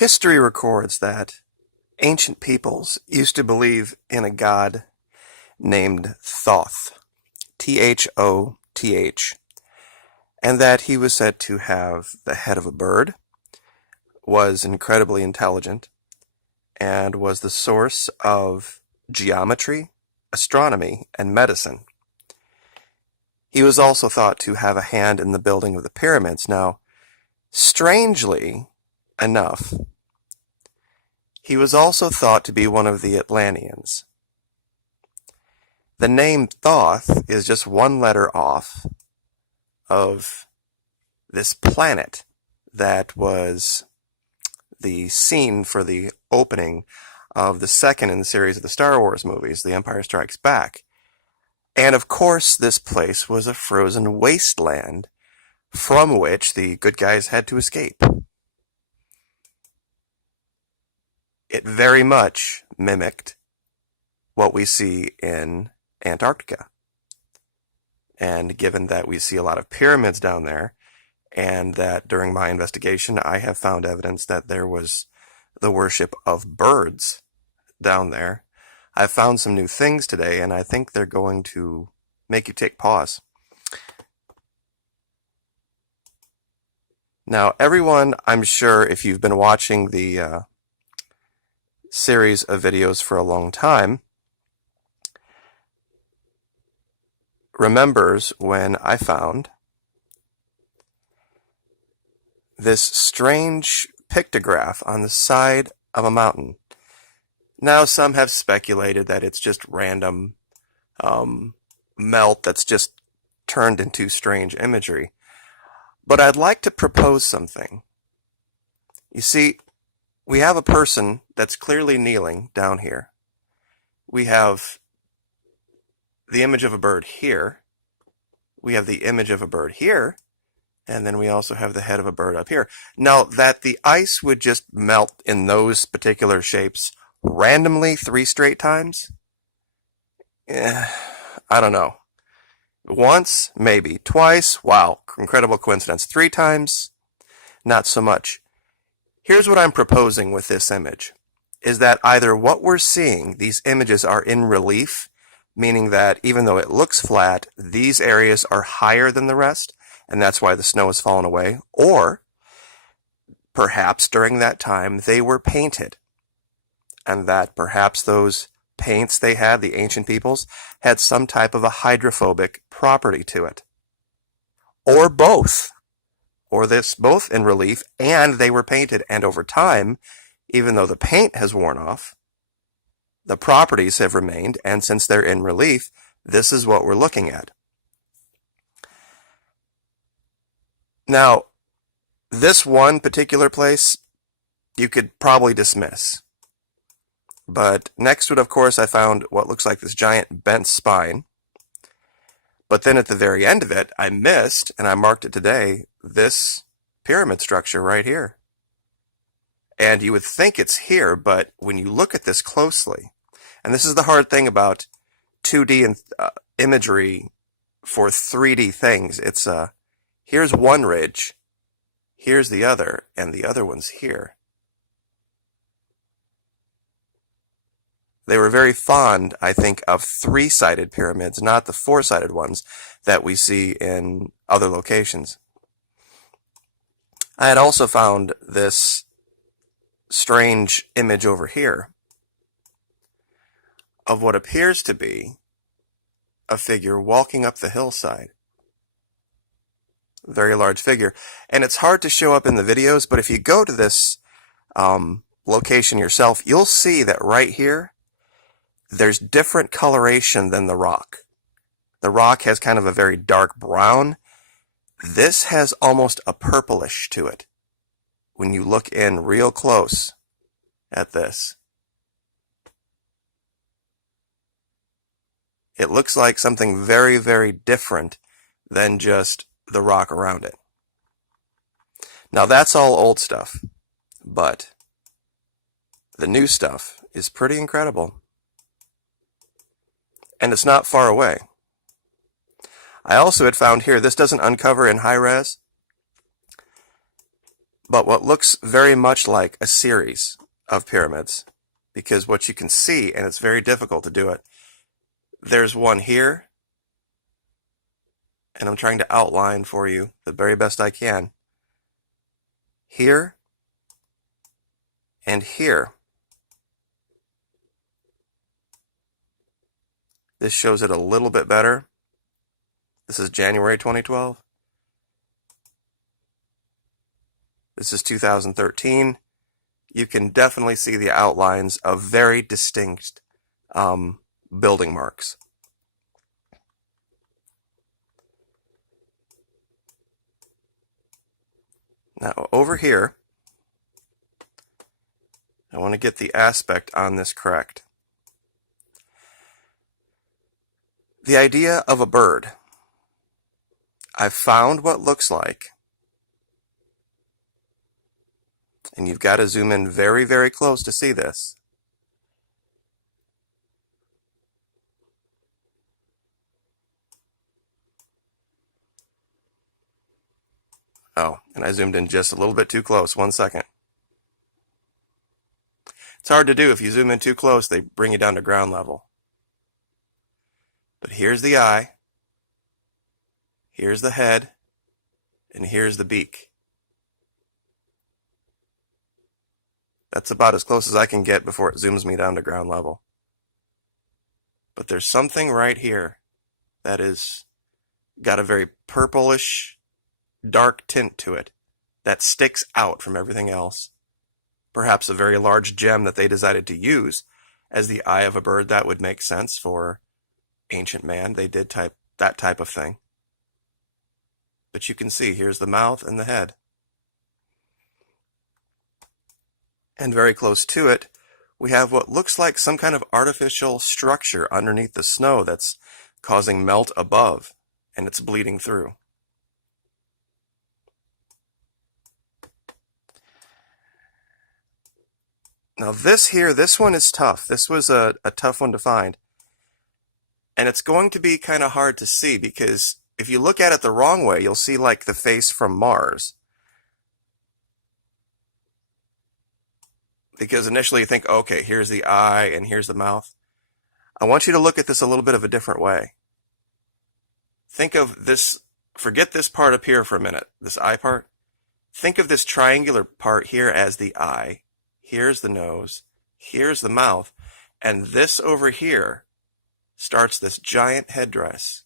History records that ancient peoples used to believe in a god named Thoth, Thoth, and that he was said to have the head of a bird, was incredibly intelligent, and was the source of geometry, astronomy, and medicine. He was also thought to have a hand in the building of the pyramids. Now, strangely enough, he was also thought to be one of the Atlanteans. The name Thoth is just one letter off of this planet that was the scene for the opening of the second in the series of the Star Wars movies, The Empire Strikes Back. And of course, this place was a frozen wasteland from which the good guys had to escape. It very much mimicked what we see in Antarctica. And given that we see a lot of pyramids down there, and that during my investigation I have found evidence that there was the worship of birds down there, I've found some new things today, and I think they're going to make you take pause. Now, everyone, I'm sure, if you've been watching the series of videos for a long time, remembers when I found this strange pictograph on the side of a mountain. Now, some have speculated that it's just random melt that's just turned into strange imagery. But I'd like to propose something. You see, we have a person that's clearly kneeling down here. We have the image of a bird here. We have the image of a bird here. And then we also have the head of a bird up here. Now, that the ice would just melt in those particular shapes randomly 3 straight times? I don't know. Once, maybe. Twice, wow, incredible coincidence. 3 times, not so much. Here's what I'm proposing with this image, is that either what we're seeing, these images are in relief, meaning that even though it looks flat, these areas are higher than the rest, and that's why the snow has fallen away, or perhaps during that time they were painted, and that perhaps those paints they had, the ancient peoples, had some type of a hydrophobic property to it. Or both. Or this both in relief, and they were painted, and over time, even though the paint has worn off, the properties have remained, and since they're in relief, this is what we're looking at. Now, this one particular place, you could probably dismiss. But next to it, of course, I found what looks like this giant bent spine. But then at the very end of it, I missed, and I marked it today, this pyramid structure right here. And you would think it's here, but when you look at this closely, and this is the hard thing about 2D and imagery for 3D things, it's here's one ridge, here's the other, and the other one's here. They were very fond, I think, of 3-sided pyramids, not the 4-sided ones that we see in other locations. I had also found this strange image over here of what appears to be a figure walking up the hillside. Very large figure. And it's hard to show up in the videos, but if you go to this location yourself, you'll see that right here, there's different coloration than the rock. The rock has kind of a very dark brown. This has almost a purplish to it when you look in real close at this. It looks like something very, very different than just the rock around it. Now that's all old stuff, but the new stuff is pretty incredible. And it's not far away. I also had found here, this doesn't uncover in high res, but what looks very much like a series of pyramids, because what you can see, and it's very difficult to do it, there's one here, and I'm trying to outline for you the very best I can, here, and here. This shows it a little bit better. This is January 2012. This is 2013. You can definitely see the outlines of very distinct building marks. Now over here, I want to get the aspect on this correct. The idea of a bird. I've found what looks like, and you've got to zoom in very, very close to see this. Oh, and I zoomed in just a little bit too close. 1 second. It's hard to do. If you zoom in too close, they bring you down to ground level. But here's the eye, here's the head, and here's the beak. That's about as close as I can get before it zooms me down to ground level. But there's something right here that is got a very purplish, dark tint to it that sticks out from everything else. Perhaps a very large gem that they decided to use as the eye of a bird. That would make sense for ancient man. They did that type of thing. But you can see here's the mouth and the head. And very close to it, we have what looks like some kind of artificial structure underneath the snow that's causing melt above, and it's bleeding through. Now this one is tough. This was a tough one to find. And it's going to be kind of hard to see because if you look at it the wrong way, you'll see like the face from Mars. Because initially you think, okay, here's the eye and here's the mouth. I want you to look at this a little bit of a different way. Think of this, forget this part up here for a minute, this eye part. Think of this triangular part here as the eye. Here's the nose, here's the mouth, and this over here starts this giant headdress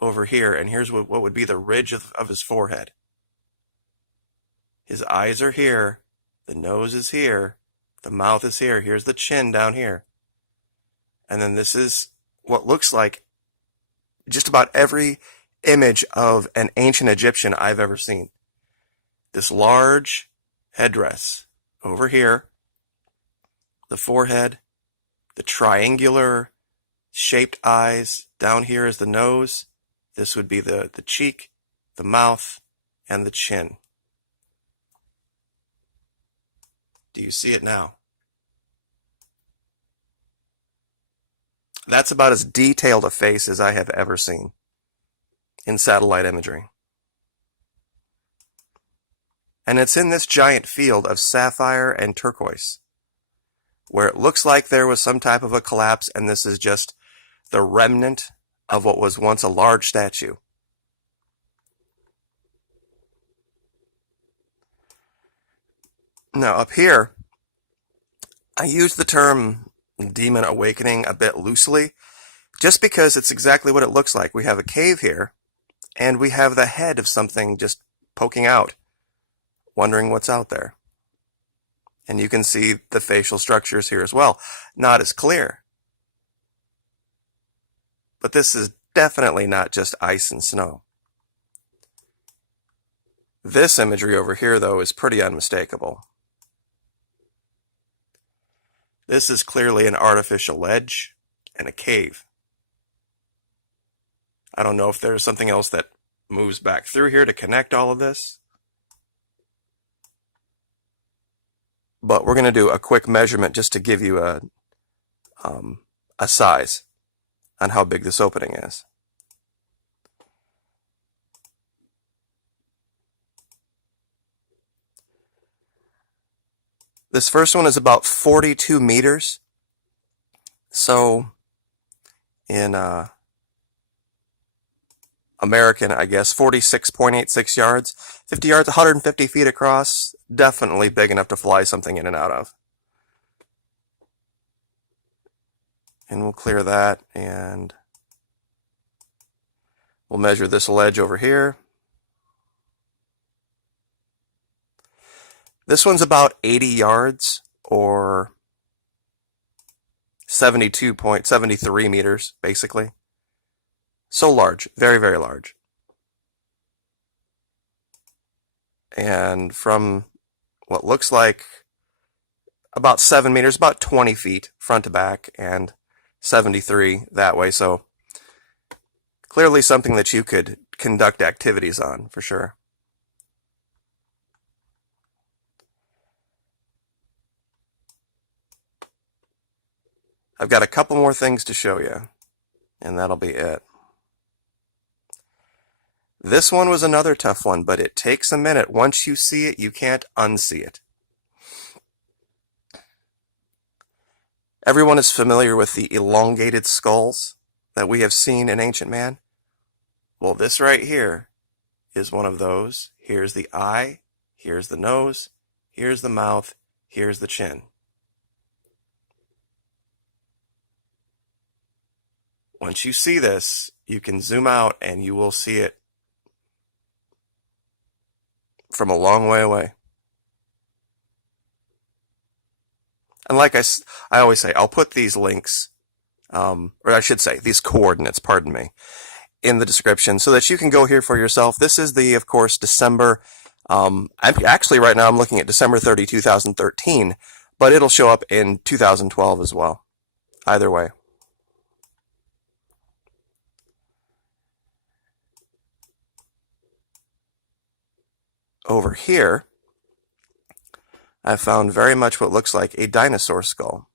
over here, and here's what would be the ridge of his forehead. His eyes are here, the nose is here, the mouth is here, here's the chin down here. And then this is what looks like just about every image of an ancient Egyptian I've ever seen. This large headdress over here, the forehead, the triangular shaped eyes, down here is the nose, this would be the cheek, the mouth, and the chin. Do you see it now? That's about as detailed a face as I have ever seen in satellite imagery. And it's in this giant field of sapphire and turquoise, where it looks like there was some type of a collapse, and this is just the remnant of what was once a large statue. Now up here, I use the term demon awakening a bit loosely, just because it's exactly what it looks like. We have a cave here, and we have the head of something just poking out, wondering what's out there. And you can see the facial structures here as well. Not as clear. But this is definitely not just ice and snow. This imagery over here, though, is pretty unmistakable. This is clearly an artificial ledge and a cave. I don't know if there's something else that moves back through here to connect all of this. But we're going to do a quick measurement just to give you a size on how big this opening is. This first one is about 42 meters. So in American, I guess, 46.86 yards. 50 yards, 150 feet across. Definitely big enough to fly something in and out of. And we'll clear that, and we'll measure this ledge over here. This one's about 80 yards, or 72.73 meters, basically. So large, very, very large. And from what looks like about 7 meters, about 20 feet front to back, and 73 that way. So clearly something that you could conduct activities on, for sure. I've got a couple more things to show you, and that'll be it. This one was another tough one, but it takes a minute. Once you see it, you can't unsee it. Everyone is familiar with the elongated skulls that we have seen in ancient man. Well, this right here is one of those. Here's the eye, here's the nose, here's the mouth, here's the chin. Once you see this, you can zoom out and you will see it from a long way away. And like I always say, I'll put these links, or I should say, these coordinates, pardon me, in the description so that you can go here for yourself. This is the, of course, December. Actually, right now I'm looking at December 30, 2013, but it'll show up in 2012 as well. Either way. Over here, I found very much what looks like a dinosaur skull.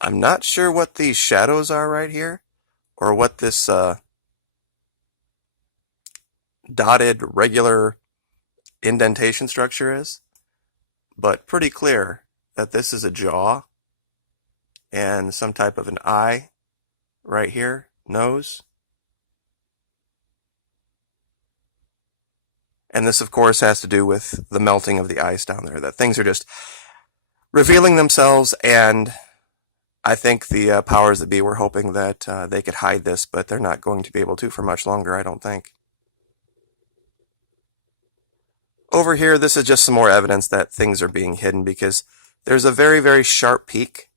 I'm not sure what these shadows are right here, or what this dotted regular indentation structure is, but pretty clear that this is a jaw and some type of an eye right here, nose. And this, of course, has to do with the melting of the ice down there, that things are just revealing themselves, and I think the powers that be were hoping that they could hide this, but they're not going to be able to for much longer, I don't think. Over here, this is just some more evidence that things are being hidden, because there's a very, very sharp peak.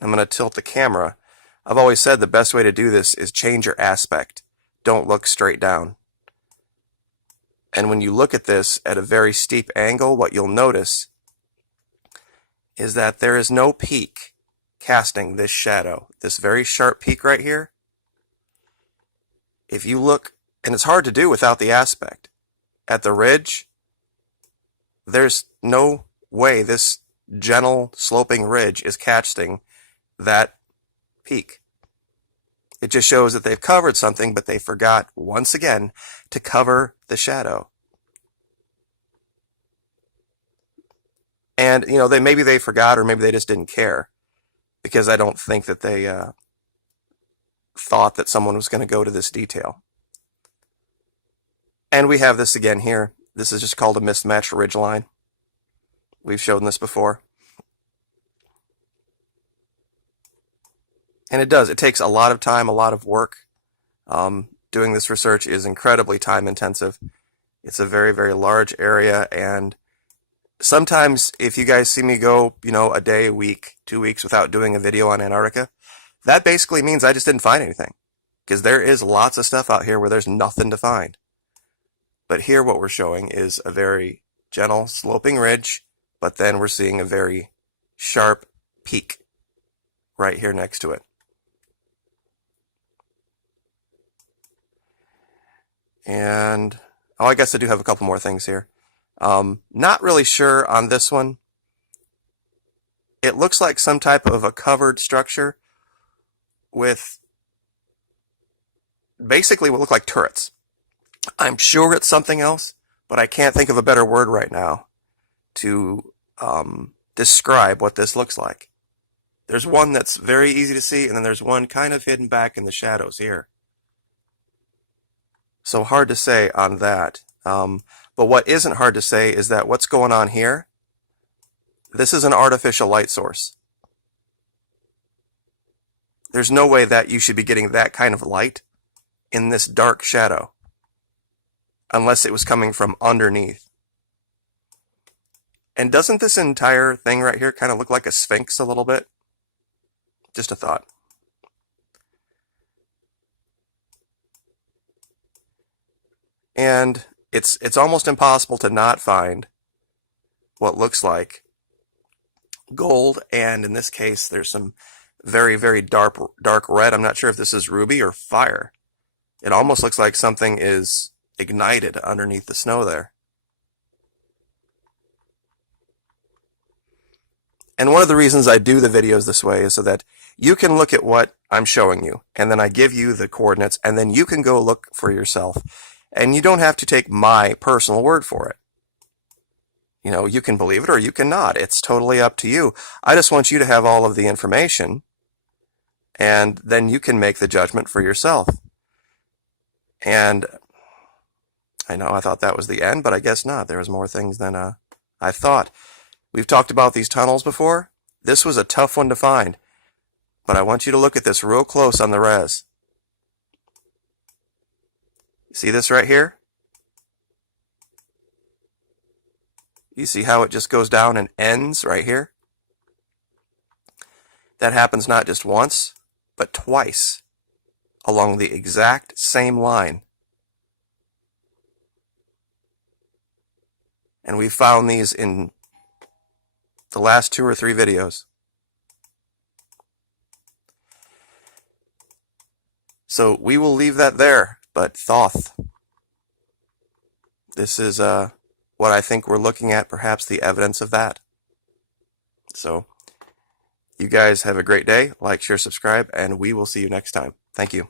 I'm going to tilt the camera. I've always said the best way to do this is change your aspect. Don't look straight down. And when you look at this at a very steep angle, what you'll notice is that there is no peak casting this shadow. This very sharp peak right here, if you look, and it's hard to do without the aspect, at the ridge, there's no way this gentle sloping ridge is casting that peak. It just shows that they've covered something, but they forgot, once again, to cover the shadow. And, you know, maybe they forgot, or maybe they just didn't care, because I don't think that they thought that someone was going to go to this detail. And we have this again here. This is just called a mismatched ridgeline. We've shown this before. And it takes a lot of time, a lot of work. Doing this research is incredibly time intensive. It's a very, very large area, and sometimes if you guys see me go, you know, a day, a week, 2 weeks without doing a video on Antarctica, that basically means I just didn't find anything, because there is lots of stuff out here where there's nothing to find. But here what we're showing is a very gentle sloping ridge, but then we're seeing a very sharp peak right here next to it. And, oh, I guess I do have a couple more things here. Not really sure on this one. It looks like some type of a covered structure with basically what look like turrets. I'm sure it's something else, but I can't think of a better word right now to describe what this looks like. There's one that's very easy to see, and then there's one kind of hidden back in the shadows here. So hard to say on that. But what isn't hard to say is that what's going on here, this is an artificial light source. There's no way that you should be getting that kind of light in this dark shadow, unless it was coming from underneath. And doesn't this entire thing right here kind of look like a sphinx a little bit? Just a thought. And it's almost impossible to not find what looks like gold, and in this case there's some very, very dark red. I'm not sure if this is ruby or fire. It almost looks like something is ignited underneath the snow there. And one of the reasons I do the videos this way is so that you can look at what I'm showing you, and then I give you the coordinates, and then you can go look for yourself. And you don't have to take my personal word for it. You know, you can believe it or you can not. It's totally up to you. I just want you to have all of the information, and then you can make the judgment for yourself. And I know I thought that was the end, but I guess not. There was more things than I thought. We've talked about these tunnels before. This was a tough one to find, but I want you to look at this real close on the res. See this right here? You see how it just goes down and ends right here? That happens not just once, but twice along the exact same line. And we found these in the last 2 or 3 videos. So we will leave that there, but Thoth. This is what I think we're looking at, perhaps the evidence of that. So you guys have a great day. Like, share, subscribe, and we will see you next time. Thank you.